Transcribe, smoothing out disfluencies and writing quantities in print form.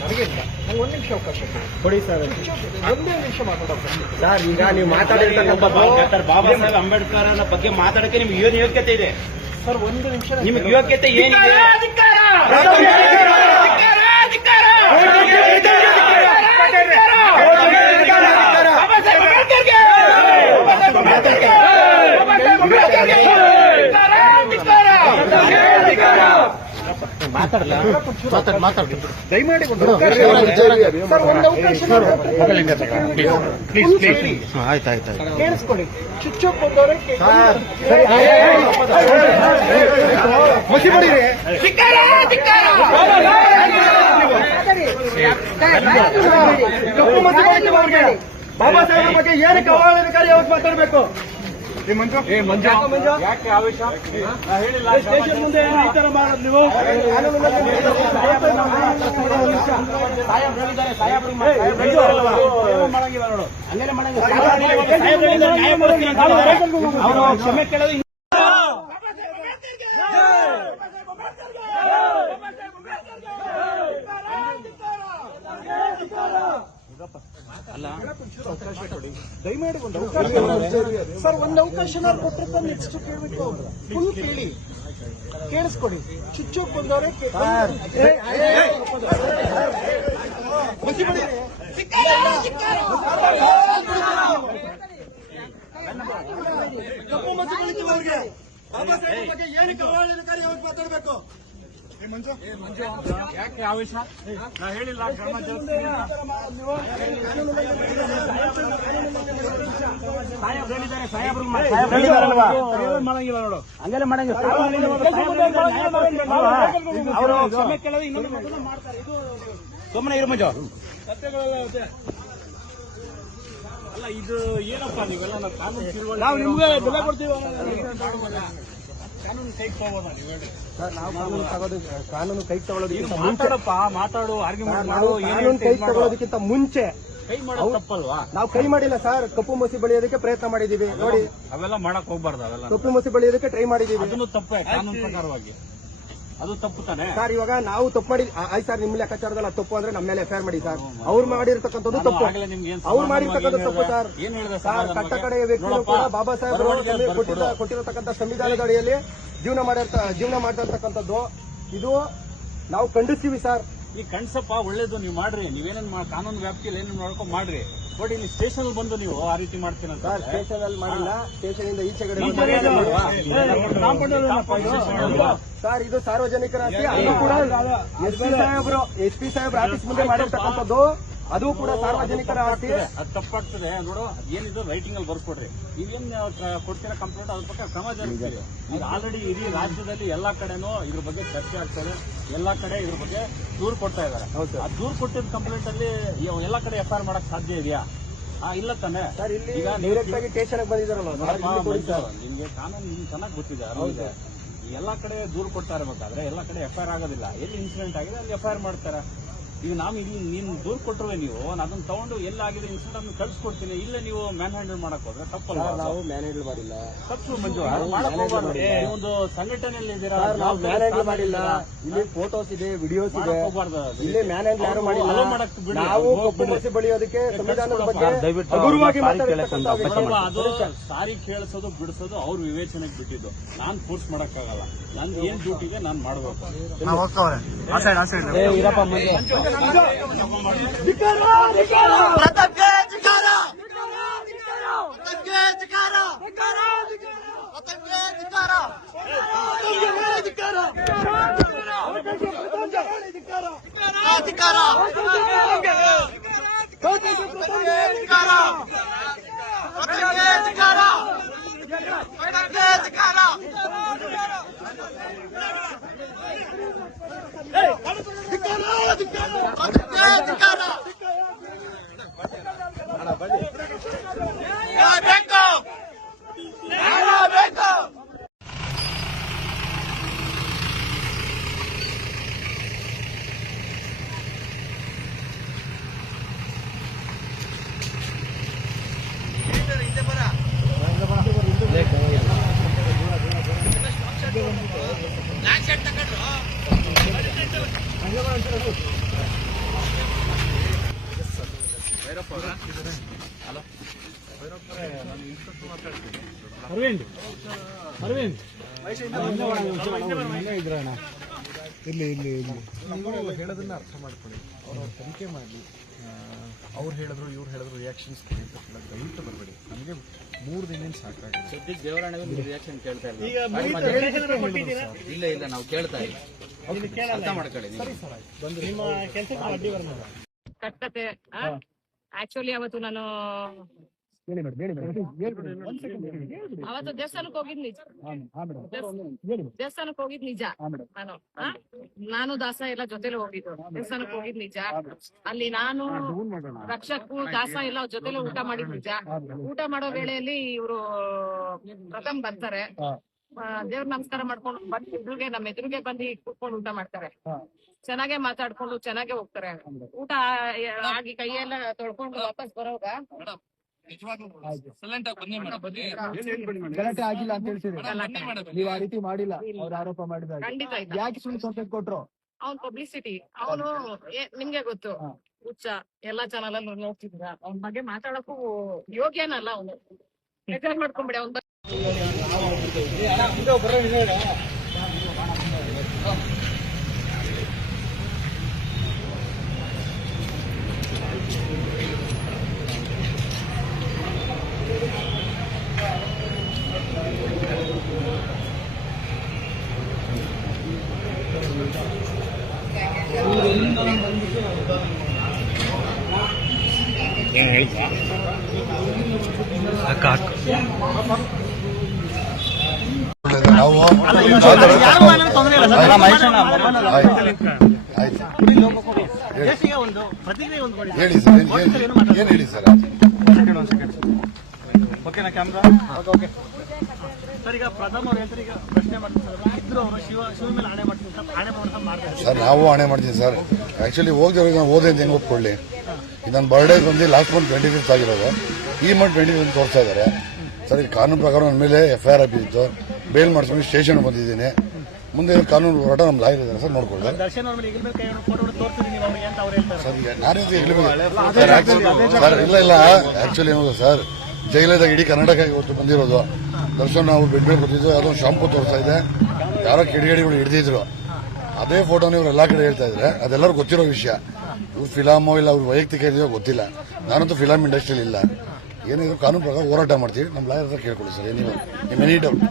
ನನಗಿಲ್ಲ ನಂಗೆ ಒಂದು ನಿಮಿಷ ಅವಕಾಶ ಕೊಡಿ ಸರ್. ಒಂದೇ ನಿಮಿಷ ಮಾತಾಡೋಕೆ ಸರ್. ಈಗ ನೀವು ಮಾತಾಡಿರ್ತಕ್ಕಂಥ ಡಾಕ್ಟರ್ ಬಾಬಾ ಸಾಹೇಬ್ ಅಂಬೇಡ್ಕರ್ ಬಗ್ಗೆ ಮಾತಾಡಕ್ಕೆ ನಿಮ್ಗೆ ಏನು ಯೋಗ್ಯತೆ ಇದೆ ಸರ್? ಒಂದು ನಿಮಿಷ ನಿಮ್ಗೆ ಯೋಗ್ಯತೆ ಏನಿದೆ? ದಯಮಾಡಿ ಒಂದು ಅವಕಾಶ ಕೇಳಿಸ್ಕೊಳ್ಳಿ. ಚುಚ್ಚೋಕ್ ಬಂದವರೇ ಬಾಬಾ ಸಾಹೇಬ್ ಬಗ್ಗೆ ಏನಕ್ಕೆ ಅವಹೇಳನಕಾರಿ ಯಾವತ್ತು ಮಾತಾಡಬೇಕು? ಯಾಕೆ ಆವೇಶ ಹೇಳಿಲ್ಲ? ಸ್ಟೇಷನ್ ಮುಂದೆ ಈ ತರ ಮಾಡೋದು ನೀವು? ಅವರು ಕ್ಷಮೆ ಕೇಳೋದು ದಯಮಾಡಿ ಒಂದು ಅವಕಾಶ ಸರ್. ಒಂದು ಅವಕಾಶ ಕೊಟ್ಟಿರ್ತಾರೆ. ನೆಕ್ಸ್ಟ್ ಕೇಳಬೇಕು. ಫುಲ್ ಕೇಳಿ, ಕೇಳಿಸ್ಕೊಡಿ. ಚುಚ್ಚೋಕ್ ಬಂದವರೇ ಕಪ್ಪು ಮಚ್ಚು ಬಳಿತವರಿಗೆ ಬಾಬಾ ಸಾಹೇಬ್ ಬಗ್ಗೆ ಏನಕ್ಕೆ ಅವಹೇಳನಕಾರಿ ಯಾವತ್ತು ಮಾತಾಡಬೇಕು? ಯಾಕೆ ಆವೇಶ? ನಾ ಹೇಳಿಲ್ಲ ಕ್ರಮ ನೋಡು ಹಂಗೆಲ್ಲ ಮಾಡಂಗಿಲ್ಲ. ಅವರು ಕ್ಷಮೆ ಕೇಳೋದು ಇನ್ನೊಂದು ಮಾಡ್ತಾರೆ. ಇದು ಸುಮ್ಮನೆ ಇರು ಮಂಜು. ಅಲ್ಲ ಇದು ಏನಪ್ಪಾ ನೀವೆಲ್ಲ ನಾವು ನಿಮ್ಗೆ ಬೆಲೆ ಕೊಡ್ತೀವಿ. ಕಾನೂನು ಕೈಗೆ ತಗೋಬೋದಾ ನೀವು ಹೇಳಿ? ಕಾನೂನು ಕೈಗೆ ತಗೊಳ್ಳೋದಕ್ಕಿಂತ ಮಾತಾಡಪ್ಪ, ಮಾತಾಡು, ಆರ್ಗ್ಯುಮೆಂಟ್ ಮಾಡು. ಕಾನೂನು ಕೈಗೆ ತಗೊಳ್ಳೋದಕ್ಕಿಂತ ಮುಂಚೆ ಕೈ ಮಾಡೋದು ತಪ್ಪಲ್ವಾ? ನಾವು ಕೈ ಮಾಡಿಲ್ಲ ಸರ್. ಕಪ್ಪು ಮಸಿ ಬಳಿಯೋದಕ್ಕೆ ಪ್ರಯತ್ನ ಮಾಡಿದೀವಿ ನೋಡಿ. ಅವೆಲ್ಲ ಮಾಡಕ್ ಹೋಗ್ಬಾರ್ದು. ಅವೆಲ್ಲ ಕಪ್ಪು ಮಸಿ ಬಳಿಯೋದಕ್ಕೆ ಟ್ರೈ ಮಾಡಿದೀವಿ. ಅದನ್ನು ತಪ್ಪೇ ಕಾನೂನು ಪ್ರಕಾರವಾಗಿ. ಅದು ತಪ್ಪು ತಾನೆ ಸರ್. ಇವಾಗ ನಾವು ತಪ್ಪು ಮಾಡಿ ಆಯ್ತು ಸರ್. ನಿಮ್ಮ ಲೆಕ್ಕಾಚಾರದಲ್ಲಿ ತಪ್ಪು ಅಂದ್ರೆ ನಮ್ಮ ಮೇಲೆ ಎಫ್ಐಆರ್ ಮಾಡಿ ಸರ್. ಅವ್ರು ಮಾಡಿರ್ತಕ್ಕಂಥದ್ದು ತಪ್ಪು. ಅವ್ರು ಮಾಡಿರ್ತಕ್ಕಂಥ ತಪ್ಪು ಸರ್. ಏನ್ ಹೇಳಿದೆ ಸರ್? ಕಟ್ಟ ಕಡೆಯ ವ್ಯಕ್ತಿಗಳು ಕೂಡ ಬಾಬಾ ಸಾಹೇಬ್ ಕೊಟ್ಟಿರತಕ್ಕಂಥ ಸಂವಿಧಾನದ ಅಡಿಯಲ್ಲಿ ಜೀವನ ಮಾಡಿರ್ತಕ್ಕಂಥದ್ದು ಇದು ನಾವು ಖಂಡಿಸ್ತೀವಿ ಸರ್. ಈ ಕಣ್ಸಪ್ಪ ಒಳ್ಳೇದು, ನೀವು ಮಾಡ್ರಿ. ನೀವೇನೇನ್ ಕಾನೂನು ವ್ಯಾಪ್ತಿಯಲ್ಲಿ ಏನೇನು ನೋಡ್ಕೊಂಡು ಮಾಡ್ರಿ. ಬಟ್ ಇಲ್ಲಿ ಸ್ಟೇಷನ್ ಬಂದು ನೀವು ಆ ರೀತಿ ಮಾಡ್ತೀರಂತ ಸರ್. ಸ್ಟೇಷನ್ ಅಲ್ಲಿ ಮಾಡಿಲ್ಲ. ಸ್ಟೇಷನ್ ಇಂದ ಈಚೆಗಡೆ ಸರ್. ಇದು ಸಾರ್ವಜನಿಕರ ಆಸ್ತಿ. ಅದು ಕೂಡ ಎಸ್ ಪಿ ಸಾಹೇಬ್ರ ಆಫೀಸ್ ಮುಂದೆ ಮಾಡಿರ್ತಕ್ಕಂಥದ್ದು. ಅದು ಕೂಡ ಸಾರ್ವಜನಿಕರ ಆಸ್ತಿ. ಅದು ತಪ್ಪಾಗ್ತದೆ ನೋಡು. ಏನಿದೆ ರೈಟಿಂಗ್ ಅಲ್ಲಿ ಬರ್ಕೊಡ್ರಿ. ನೀವೇನ್ ಕೊಡ್ತೀರಾ ಕಂಪ್ಲೇಂಟ್, ಅದ್ರ ಬಗ್ಗೆ ಕ್ರಮ ಜರುಗಿಸ್ತೀವಿ. ಈಗ ಆಲ್ರೆಡಿ ಇಡೀ ರಾಜ್ಯದಲ್ಲಿ ಎಲ್ಲಾ ಕಡೆನೂ ಇದ್ರ ಬಗ್ಗೆ ಚರ್ಚೆ ಆಗ್ತದೆ. ಎಲ್ಲಾ ಕಡೆ ಇದ್ರ ಬಗ್ಗೆ ದೂರು ಕೊಡ್ತಾ ಇದಾರೆ. ಆ ದೂರು ಕೊಟ್ಟಿದ್ದ ಕಂಪ್ಲೇಂಟ್ ಅಲ್ಲಿ ಎಲ್ಲಾ ಕಡೆ ಎಫ್ಐಆರ್ ಮಾಡಕ್ ಸಾಧ್ಯ ಇದೆಯಾ? ಇಲ್ಲ ತಾನೆ ಸರ್. ಇಲ್ಲಿ ಡೈರೆಕ್ಟ್ ಆಗಿ ಸ್ಟೇಷನ್ ಬಂದಿದ್ದಾರಲ್ಲ ನಿಮ್ಗೆ ಕಾನೂನು ನಿಮ್ಗೆ ಚೆನ್ನಾಗಿ ಗೊತ್ತಿದೆ. ಎಲ್ಲಾ ಕಡೆ ದೂರು ಕೊಡ್ತಾ ಇರಬೇಕಾದ್ರೆ ಎಲ್ಲಾ ಕಡೆ ಎಫ್ಐಆರ್ ಆಗೋದಿಲ್ಲ. ಎಲ್ಲಿ ಇನ್ಸಿಡೆಂಟ್ ಆಗಿದೆ ಅಲ್ಲಿ ಎಫ್ಐಆರ್ ಮಾಡ್ತಾರೆ. ಈಗ ನಾವು ಇಲ್ಲಿ ನೀನು ದೂರು ಕೊಟ್ಟರುವೆ ನೀವು ಅದನ್ನ ತಗೊಂಡು ಎಲ್ಲಾಗಿದೆ ಇನ್ಸಿಡೆಂಟ್ ಅನ್ನು ಕಳ್ಸಿಕೊಡ್ತೀನಿ. ಇಲ್ಲೇ ನೀವು ಮ್ಯಾನ್ ಹ್ಯಾಂಡಲ್ ಮಾಡಕ್ ಹೋದ್ರೆ ತಪ್ಪಲ್ಲ. ನಾವು ಮ್ಯಾನ್ ಹ್ಯಾಂಡಲ್ ಮಾಡಿಲ್ಲ. ತಪ್ಪು ಮಂಜು. ಮಾಡಕ್ ಹೋಗ್ಬಾರ್ದು. ಒಂದು ಸಂಘಟನೆಯಲ್ಲಿ ಇದ್ದೀರಾ. ನಾವು ಮ್ಯಾನ್ ಹ್ಯಾಂಡಲ್ ಮಾಡಿಲ್ಲ. ಇಲ್ಲಿ ಫೋಟೋಸ್ ಇದೆ, ವಿಡಿಯೋಸ್ ಇದೆ. ಇಲ್ಲಿ ಮ್ಯಾನ್ ಹ್ಯಾಂಡಲ್ ಯಾರು ಮಾಡಿಲ್ಲ. ನಾವು ಕಪ್ಪು ಮಸಿ ಬಳಿಯೋದಕ್ಕೆ ಸಂವಿಧಾನದ ಬಗ್ಗೆ ಹಗುರವಾಗಿ ಅದು ಸಾರಿ ಕೇಳಿಸೋದು ಬಿಡಿಸೋದು ಅವ್ರ ವಿವೇಚನೆಗೆ ಬಿಟ್ಟಿದ್ದು. ನಾನ್ ಫೋರ್ಸ್ ಮಾಡಕ್ಕಾಗಲ್ಲ. ನನ್ ಏನ್ ಡ್ಯೂಟಿಗೆ ನಾನ್ ಮಾಡ್ಬೇಕು. ಲ್ಯಾಂಡ್ ಶೆಡ್ ತಗೊಂಡ್ರು ಅರವಿಂದ್ ಅರವಿಂದ್ ಇದ್ರಣ್ಣ ಇಲ್ಲಿ ಇಲ್ಲಿ ಇಲ್ಲಿ ನೀವು ಹೇಳೋದನ್ನ ಅರ್ಥ ಮಾಡ್ಕೊಳ್ಳಿ, ಅವ್ರ ತನಿಖೆ ಮಾಡಿ. ಅವ್ರು ಹೇಳಿದ್ರು ಇವ್ರು ಹೇಳಿದ್ರು ರಿಯಾಕ್ಷನ್ಸ್ ದಯವಿಟ್ಟು ಬರಬೇಡಿ. ನಮಗೆ 3 ದಿನ ಸಾಕಾಗಿದೆ. ಸದ್ಯಕ್ಕೆ ದೇವರಾಣೆಗೆ ರಿಯಾಕ್ಷನ್ ಕೇಳ್ತಾ ಇಲ್ಲ. ಇಲ್ಲ ಇಲ್ಲ ನಾವು ಕೇಳ್ತಾ ಇಲ್ಲ, ಅರ್ಥ ಮಾಡ್ಕೊಳ್ಳಿ ನೀವು. ಕಟ್ಟತೆ ಆಕ್ಚುಲಿ ಅವತ್ತು ನಾನು ಅವತ್ತು ದೇವಸ್ಥಾನಕ್ಕೆ ಹೋಗಿದ್ ನಿಜ, ದೇವಸ್ಥಾನಕ್ಕೆ ಹೋಗಿದ್ ನಿಜ. ನಾನು ದಾಸ ಎಲ್ಲ ಜೊತೆಲೆ ಹೋಗಿದ್ದು ದೇವಸ್ಥಾನಕ್ಕೆ ಹೋಗಿದ್ ನಿಜ. ಅಲ್ಲಿ ನಾನು ರಕ್ಷಕು ದಾಸ ಎಲ್ಲ ಜೊತೆಲೆ ಊಟ ಮಾಡಿದ್ ನಿಜ. ಊಟ ಮಾಡೋ ವೇಳೆಯಲ್ಲಿ ಇವರು ಪ್ರಥಮ್ ಬರ್ತಾರೆ, ದೇವ್ರ ನಮಸ್ಕಾರ ಮಾಡ್ಕೊಂಡು ಬಂದು ಎದುರುಗೆ ನಮ್ಮ ಎದುರುಗೆ ಬಂದು ಕೂತ್ಕೊಂಡು ಊಟ ಮಾಡ್ತಾರೆ. ಚೆನ್ನಾಗೆ ಮಾತಾಡ್ಕೊಂಡು ಚೆನ್ನಾಗೆ ಹೋಗ್ತಾರೆ. ಊಟ ಆಗಿ ಕೈಯೆಲ್ಲ ತೊಳ್ಕೊಂಡು ವಾಪಸ್ ಬರೋವಾಗ ಗಲಾಟೆ ಆಗಿಲ್ಲ ಅಂತ ಹೇಳ್ತೀರಿ, ನೀವು ಆ ರೀತಿ ಮಾಡಿಲ್ಲ ಅವ್ರ ಆರೋಪ ಮಾಡಿದಾಗ. ಖಂಡಿತ ಇಲ್ಲ. ಯಾಕೆ ಸುಳ್ಳು ಕಂಪ್ಲೇಂಟ್ ಕೊಟ್ರು? ಅವ್ನ್ ಪಬ್ಲಿಸಿಟಿ, ಅವನು ನಿಮ್ಗೆ ಗೊತ್ತು ಹುಚ್ಚ, ಎಲ್ಲಾ ಚಾನಲ್ ಅಲ್ಲಿ ನೋಡ್ತಿದ್ರ, ಅವ್ನ ಬಗ್ಗೆ ಮಾತಾಡಕ್ಕೂ ಯೋಗ್ಯನಲ್ಲ ಅವನು. ರೆಕಾರ್ಡ್ ಮಾಡ್ಕೊಂಬಿಡಿ ಅವ್ನ ಬಗ್ಗೆ. ನಾವು ಹೇಳಿ ಸರ್, ಏನ್ ಹೇಳಿ ಸರ್? ಓಕೆನಾ ಕ್ಯಾಮ್ರಾ? Okay sir. ಈಗ ಪ್ರಥಮ್ ಅವ್ರು ಹೇಳ್ತಾರೆ, ಈಗ ಪ್ರಶ್ನೆ ಮಾಡ್ತಾರೆ ಇದ್ರು ಅವರು ಶಿವ ಮೇಲೆ ಆಣೆ ಮಾಡ್ತಾರೆ ಸರ್. ನಾವು ಹಣೆ ಮಾಡ್ತೀವಿ ಸರ್. ಆಕ್ಚುಲಿ ಹೋಗ್ದಿರೋ ಓದೆ ಅಂತ ಹೆಂಗ್ ಒಪ್ಕೊಳ್ಳಿ? ನನ್ನ ಬರ್ಡೇ ಬಂದು ಲಾಸ್ಟ್ ಮಂತ್ 25th ಆಗಿರೋದು, ಈ ಮಂತ್ 25th ತೋರಿಸ್ತಾ ಇದ್ದಾರೆ ಸರ್. ಈ ಕಾನೂನು ಪ್ರಕಾರ ನನ್ನ ಮೇಲೆ FIR ಆಗಿದ್ದು, ಬೇಲ್ ಮಾಡಿಸ್ಕೊಂಡು ಸ್ಟೇಷನ್ ಬಂದಿದ್ದೀನಿ. ಮುಂದೆ ಕಾನೂನು ಹೋರಾಟ ನಮ್ಮ ಲಾಯರ್ ಇದ್ದಾರೆ ಸರ್, ನೋಡ್ಕೊಳ್ಳಿ. ದರ್ಶನ್ ಅವ್ರ ಮೇಲೆ ಸರ್ ನಾನೇಂತ ಸರ್ ಇಲ್ಲ ಇಲ್ಲ, ಆಕ್ಚುಲಿ ಏನದು ಸರ್, ಜೈಲದಾಗ ಇಡೀ ಕರ್ನಾಟಕ ಇವತ್ತು ಬಂದಿರೋದು. ದರ್ಶನ್ ನಾವು ಬೆಡ್ ಮೇಲೆ ಕೊಟ್ಟಿದ್ದು, ಯಾವುದೋ ಶಾಂಪು ತೋರಿಸ್ತಾ ಇದೆ, ಯಾರೋ ಕಿಡಿಗೇಡಿಗಳು ಹಿಡಿದಿದ್ರು. ಅದೇ ಫೋಟೋನ ಇವ್ರು ಎಲ್ಲಾ ಕಡೆ ಹೇಳ್ತಾ ಇದ್ರೆ ಅದೆಲ್ಲರೂ ಗೊತ್ತಿರೋ ವಿಷಯ. ಇವ್ರು ಫಿಲಮೋ ಇಲ್ಲ ಅವ್ರ ವೈಯಕ್ತಿಕ ಇದೆಯೋ ಗೊತ್ತಿಲ್ಲ. ನಾನಂತೂ ಫಿಲಮ್ ಇಂಡಸ್ಟ್ರಿಯಲ್ಲಿ ಇಲ್ಲ. ಏನಿದ್ರು ಕಾನೂನು ಪ್ರಕಾರ ಹೋರಾಟ ಮಾಡ್ತೀವಿ. ನಮ್ಮ ಲಾಯರ್ ಹತ್ರ ಕೇಳ್ಕೊಳ್ಳಿ ಸರ್, ನೀವು ಎನಿ ಡೌಟ್.